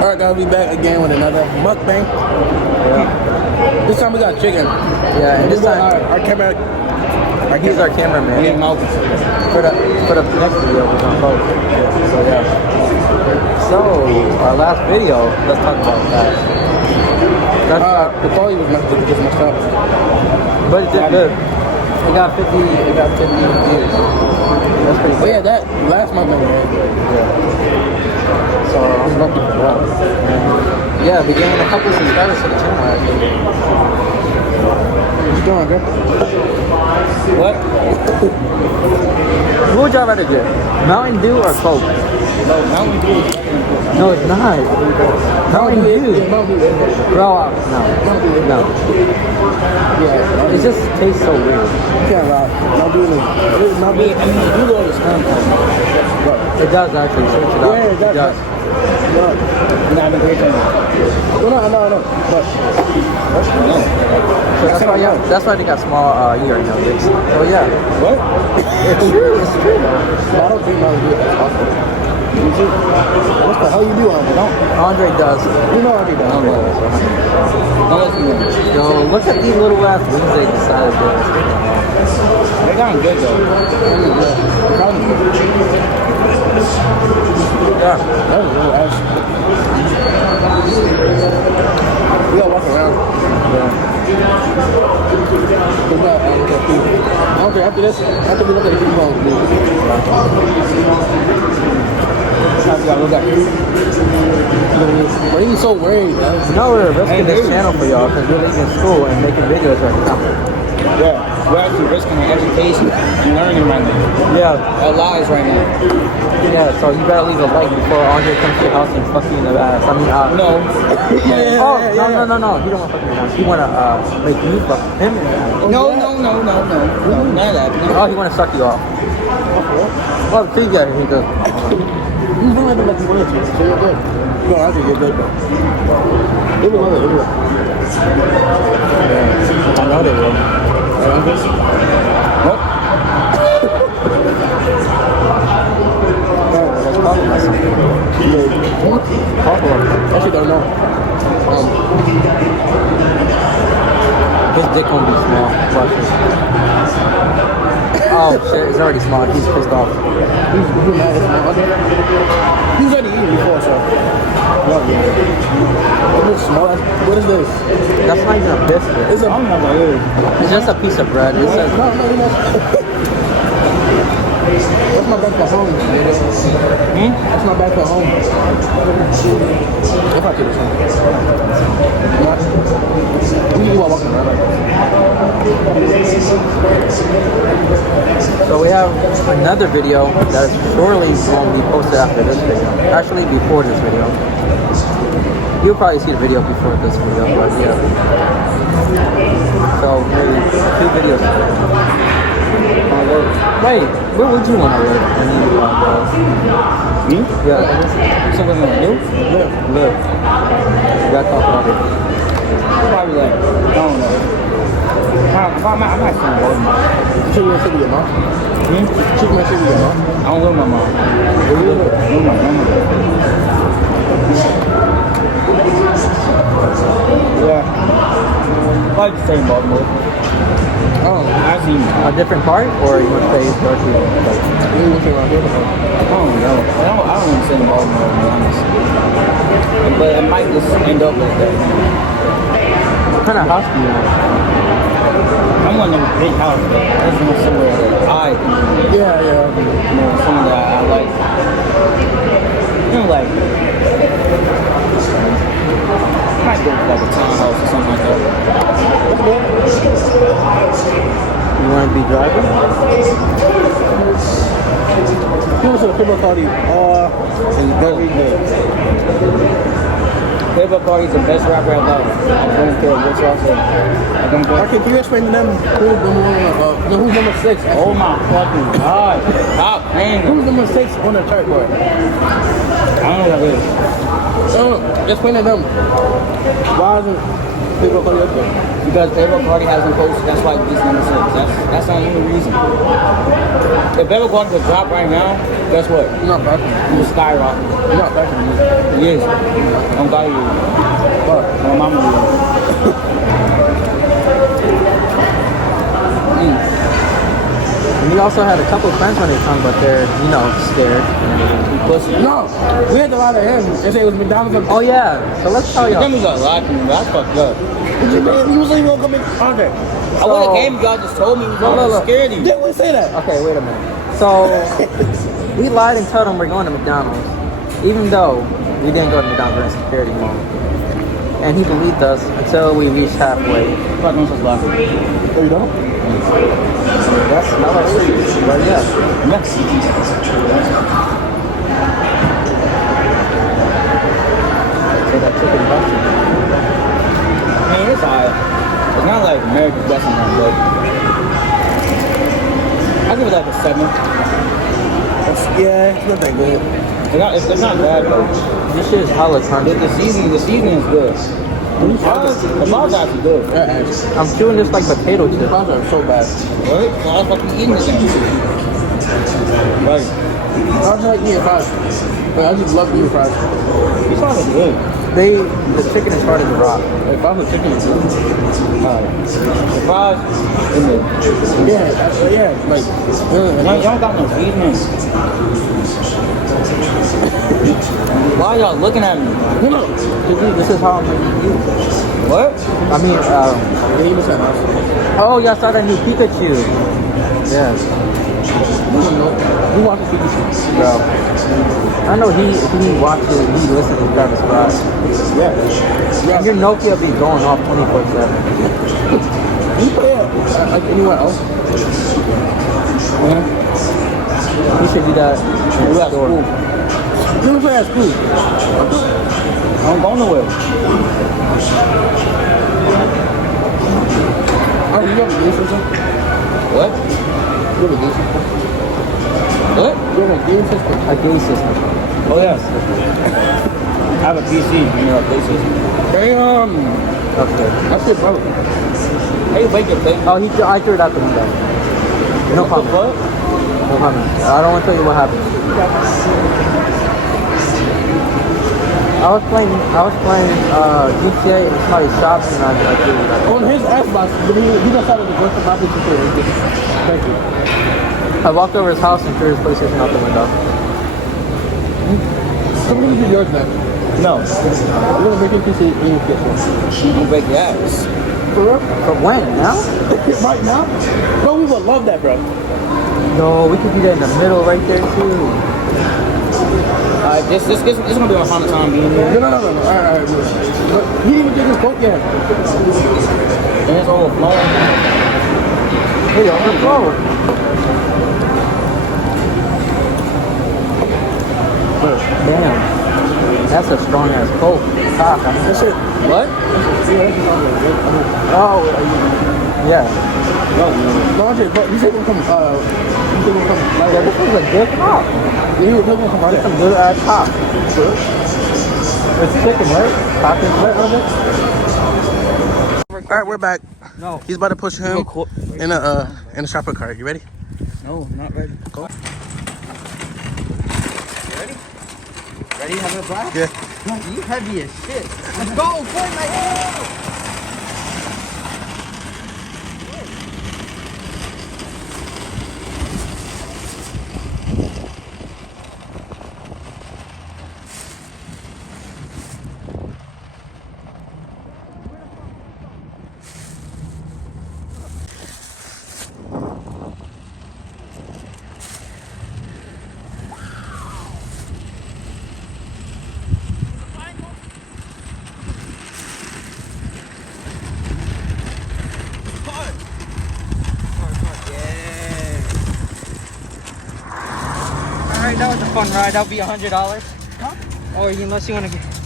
Alright guys, we back again with another mukbang. Yeah. This time we got chicken. Yeah, and this time our camera. He's our cameraman. Yeah, mouth. For the next video we're gonna post. So yeah. So our last video, let's talk about that. The quality was just messed up. But it did good. It got 50 views. That's pretty good. Oh yeah, that last mukbang. Yeah. So I'm lucky for that. And, yeah, we gained a couple subscribers to the channel actually. What you doing, girl? What? What would y'all rather get? Mountain Dew or Coke? No, Mountain Dew. No, it's not. Mountain Dew. Bro, no. Yeah. It just tastes so weird. You can't lie. Mountain Dew is not big. I mean, you go to stand for it. It does actually. Search it out. Yeah, it does. No, I've been great. No. But so that's why they got small ear nuggets. Oh yeah. what? It's true. I don't drink Mountain Dew. That's awesome. You too. What the hell you do, Andre? Andre does. You know Andre does. Yo, look at these little ass wings they decided to. They got them good though. Yeah. That was really ass. We gotta walk around. Okay, after this, after we look at the people, why are you so worried, man? No, we're risking this channel for y'all because we're leaving school and making videos right now. Yeah, we're actually risking our education and learning right now. Yeah. Our lives right now. Yeah, so you better leave a like before Andre comes to your house and fuck you in the ass. I mean, no. No. He don't want to fuck me in the ass. He want to make me fuck him in the ass. No. None of that. Oh, he want to suck you off. Oh, see you guys. He goes. You don't have to like you wanted to, so you're good. No, I think you're good, bro. They will love it, Yeah. I know they will. What? Let's talk about something. Talk about it. Actually, don't know. His dick won't be small. Watch this. Oh shit, it's already small. He's pissed off. He's mad at my mother. He's already eaten before, so. It is small. What is this? That's not even a biscuit. It's a. I'm not like It's just a piece of bread. It says. That's my back at home. That's my back at home. If I could have you are walking around. So we have another video that is surely going to be posted after this video. Actually, before this video. You'll probably see the video before this video, but yeah. So maybe 2 videos. Wait, where would you want to live? Me? Yeah. Something like you? Live. You gotta talk about it. Probably like, I don't know. I might say Baltimore. You want to your mom? She might say your mom? I don't live with my mom. Where do you live? I live with my grandmother. Yeah. Probably stay in Baltimore. Oh, I see. A different part, or you want to stay in Darcy? You looking around here? I don't know. I don't want to stay in Baltimore, to be honest. But it might just end up like that. What kind of house do you want? I want a big house, but I just want somewhere that I can. Yeah. You know, somewhere that I like. You know, like. I might go for like a townhouse or something like that. You want to be driving? Who's the Playboy Party? It's very good. Playboy Party is the best rapper I love. I don't care what y'all say. I don't care. Okay, can you explain to them who's number 6? Oh my fucking god. Stop playing. Who's number 6 on the chart board? I don't know what that is. Explain to them. Why isn't Playboy Party up there? Because Playboy Party hasn't posted, that's why this number 6. That's the only reason. If Playboy Party would drop right now, guess what? You're not fashion. He was skyrocketing. You're not fashion. He is. I'm glad he is. Fuck. My mama is. And we also had a couple friends when they come, but they're, you know, scared. Pussy. No, we had a lot of him. They say it was McDonald's. Oh yeah, so let's tell y'all. Them was a lot to me. That's fucked up. What you mean? He was like, gonna come in contact. I would have came. Y'all just told me. Look. Scared you. Didn't we say that? Okay, wait a minute. So we lied and told them we're going to McDonald's, even though we didn't go to McDonald's during security mall. And he believed us until we reached halfway. Fuck, I'm just laughing. Oh, you don't? That's not like racist, but yeah. Yes. So that chicken busted. I mean, it's alright. It's not like America's best in one, but I give it like a 7. Yeah, it's not that good. It's not bad though. This shit is hella crunchy. The seasoning is good. The fries actually good. I'm chewing this like potato The chip. fries are so bad. Right? So I was fucking eating this thing. Right. I don't like eating fries. But I just love eating fries. These fries are good. The chicken is hard as a rock. Like, fries with chicken is good. The fries in the Yeah, like, y'all don't got no seasoning. Why y'all looking at me? no. This is how I'm gonna eat you. What? I mean, Yeah, he was at us. oh, y'all saw that new Pikachu. Yes, You watch the TV bro. I know he watches, he listens to Travis Scott. Yeah. Your Nokia be going off 24/7. You play it like anywhere else? Yeah. You should do that in the store. You play at school. I don't go nowhere. Oh, you have a game system? What? You have a game system? What? You have a game system? A game system. Oh yes. I have a PC. You know, a PlayStation. Damn. Okay. That shit broke. Hey, wake your plate. Oh, I threw it out the window. No problem. What? No problem. I don't want to tell you what happened. I was playing GTA in somebody's shop and I threw it out. On his Xbox, he decided to go to my PC. Thank you. I walked over his house and threw his PlayStation out the window. So we're gonna do yours next. No. We're gonna make your PC in your PS1. You gonna break your ass. For real? But when? Now? Right now? No, we would love that, bro. No, we could do that in the middle right there too. This gonna be a fun time being here. No. Alright. Look, he didn't even get his boat yet. And it's overflowing. Hey, overflow. Damn. That's a strong ass Coke. Cock. That shit. What? Oh, yeah. No, I'm just, but you said we'll come, like, Yeah, this was a good pop. he was gonna come right Some there. good ass pop. It's chicken, right? Pop is right on it. Alright, we're back. No. He's about to push him in a shopper cart. You ready? No, not ready. Go. Ready? Ready? Having a blast? Yeah. You heavy as shit. Let's go, Fortnite! Alright, that was a fun ride. That'll be $100. Huh? Or unless you want to get.